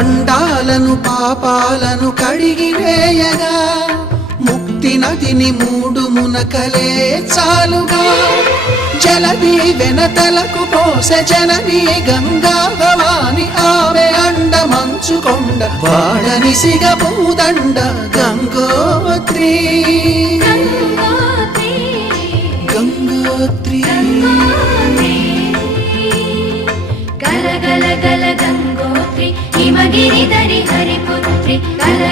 గండాలను పాపాలను కడిగివేయగా ముక్తి నదిని 3 మునకలే చాలుగా జలది వెనతలకు పోసె జనని గంగా భవాని ఆమె అండ మంచుకొండ వాడని సిగ పూదండ గంగోత్రి గంగోత్రి గల గల గల గంగోత్రి హిమగిరి దరి హరిపుత్రి గల